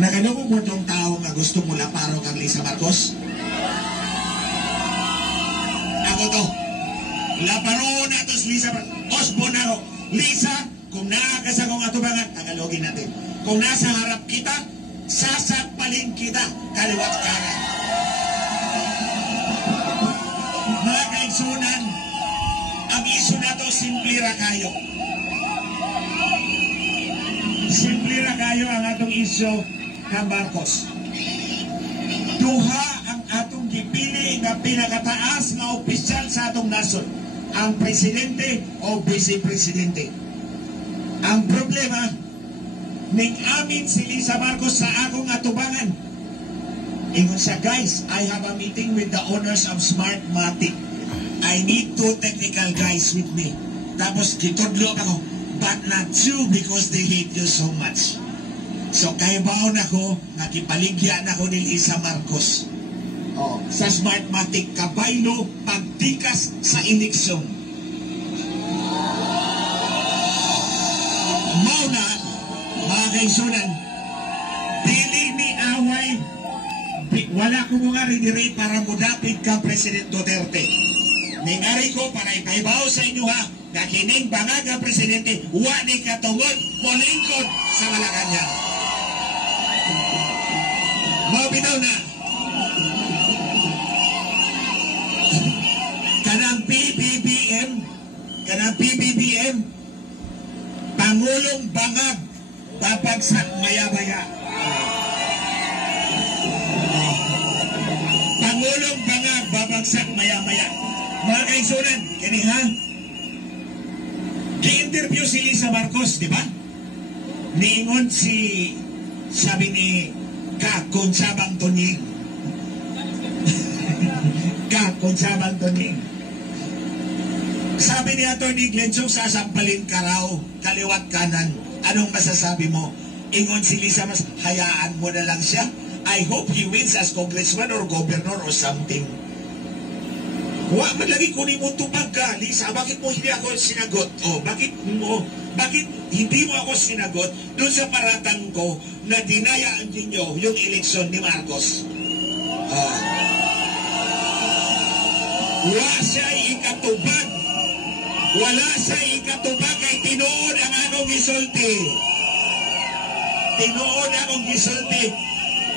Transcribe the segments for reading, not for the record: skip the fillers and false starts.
Naganong mo itong tao nga gusto mo laparo kang Lisa Marcos? Ako to. Laparo na to si Lisa Marcos. Osbo na ako. Lisa, kung nakakasa kong atubangan, tagalogin natin. Kung nasa harap kita, sasakpalin kita, kaliwat kanan. Mga kaigsunan, ang iso na to, simple ra kayo. Simple ra kayo ang atong isyo ng Marcos. Duha ang atong gipili nga pinakataas nga opisyal sa atong nasod, ang presidente o vice-presidente. Ang problema, ning amin si Lisa Marcos sa akong atubangan. Ingon siya, guys, I have a meeting with the owners of Smartmatic. I need 2 technical guys with me. Tapos gitudlo ako, but not you because they hate you so much. So kaibaon ako, nakipaligyan ako ni Lisa Marcos. Sa Smartmatic, kabaylo, pagtikas sa eleksyon. Mauna, mga kaigsunan, dili ni away, wala ko mga riniri para mudapit ka President Duterte. Ningari ko para ipaibaw sa inyo ha, na kining bangag nga presidente, wani katungod, molingkod sa Malacanang. Mabitaw na. Kanang PBBM, Pangulong Bangag, babagsak maya-maya. Pangulong Bangag, babagsak maya-maya. Mga kaigsunan, kini ha? Gi-interview si Lisa Marcos, di ba? Niingon sabi ni Konsabang Tunying. Konsabang Tunying. Sabi ni Atty. Glensong, sasampalin ka raw, kaliwat kanan. Anong masasabi mo? Ingon si Lisa Marcos, hayaan mo na lang siya. I hope he wins as congressman or governor or something. Wa man lagi kunin mo tupag ka, Lisa, bakit mo hindi ako sinagot? Bakit hindi mo ako sinagot doon sa paratang ko na dinayaan ninyo yung eleksyon ni Marcos? Wala siya ikatubag kay tinuod ang akong gisulti. Tinuod akong gisulti.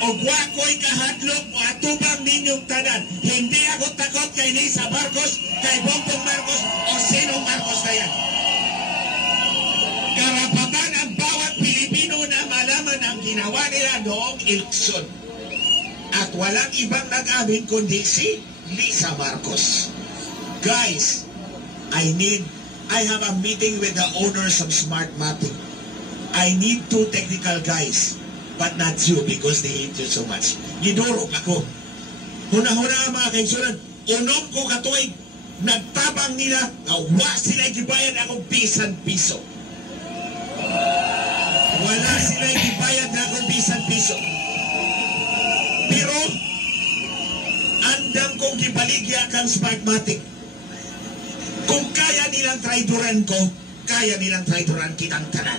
O wako'y kahadlok mo atubang ninyong tanan. Hindi ako takot kay Lisa Marcos, kay Bongbong Marcos, o sinong Marcos na yan. Karapatan ang bawat Pilipino na malaman ang ginawa nila noong eleksyon. At walang ibang nag-amin kundi si Lisa Marcos. Guys, I have a meeting with the owners of Smartmatic. I need 2 technical guys. But not you because they hate you so much. Gidurog ako. Huna-huna mga kaigsunan, unom ko katuig, nagtabang nila na wa sila gibayad akong pisan-piso. Wala sila gibayad na akong pisan-piso. Pero, andam kong gibaligya kang Smartmatic. Kung kaya nilang traidoran ko, kaya nilang traidoran kitang tanan.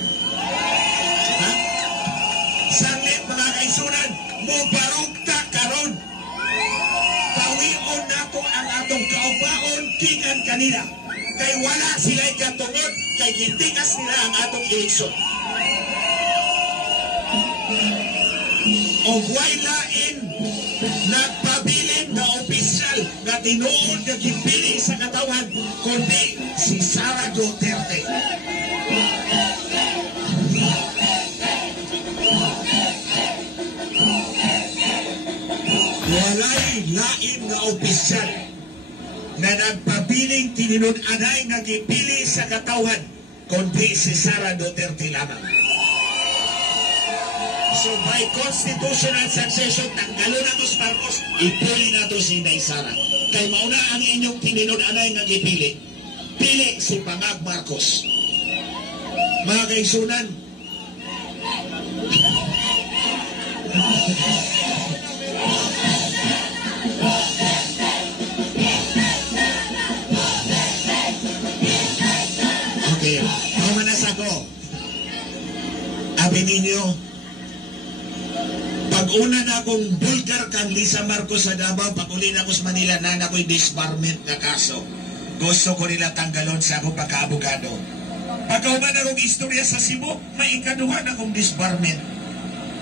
Sanglit mga kaigsunan, mubarugta karon. Pawion nato ang atong kaubaon kingan kanila. Kay wala sila'y katungod, kay gintikas nila ang atong eleksyon. O huway lain, nagpabilin na opisyal na tinuod na gipili sa katawan, kundi si Sara Duterte. Walay lain nga opisyal na nagpabiling tininun-anay nga gipili sa katawan kundi si Sara Duterte lamang. So by constitutional succession, tanggalon na to si Marcos, ipuli na to si Inday Sara. Kay mauna ang inyong tininun-anay nga gipili, pili si Pangag Marcos. Mga kaigsunan, okay, manas ako. Abi ninyo, Pag una na akong bulgar kang Lisa Marcos sa Davao, pag uli na ako sa Manila, na ako'y disbarment nga kaso. Gusto ko nila tanggalon sa akong pagkaabogado. Pagkauman akong istorya sa Cebu, may ikaduhan akong disbarment.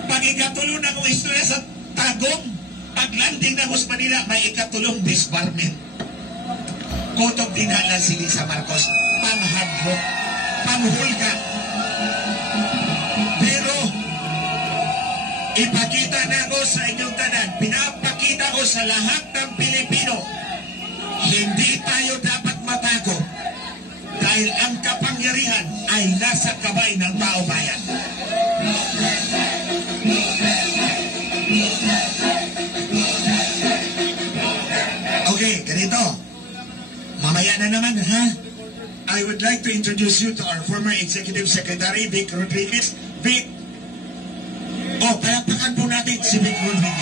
Pag ikatulo na akong istorya sa Tagum, pag landing na ako sa Manila, may ikatulong disbarment. Kutob din na si Lisa Marcos, panghadlok, panghulga. Pero, ipakita na ako sa inyong tanan, pinapakita ko sa lahat ng Pilipino, hindi tayo dapat matakot dahil ang kapangyarihan ay nasa kamay ng tao bayan. Okay, ganito. Mamaya na naman, ha? I would like to introduce you to our former Executive Secretary, Vic Rodriguez. Vic, palakpakan po natin si Vic Rodriguez.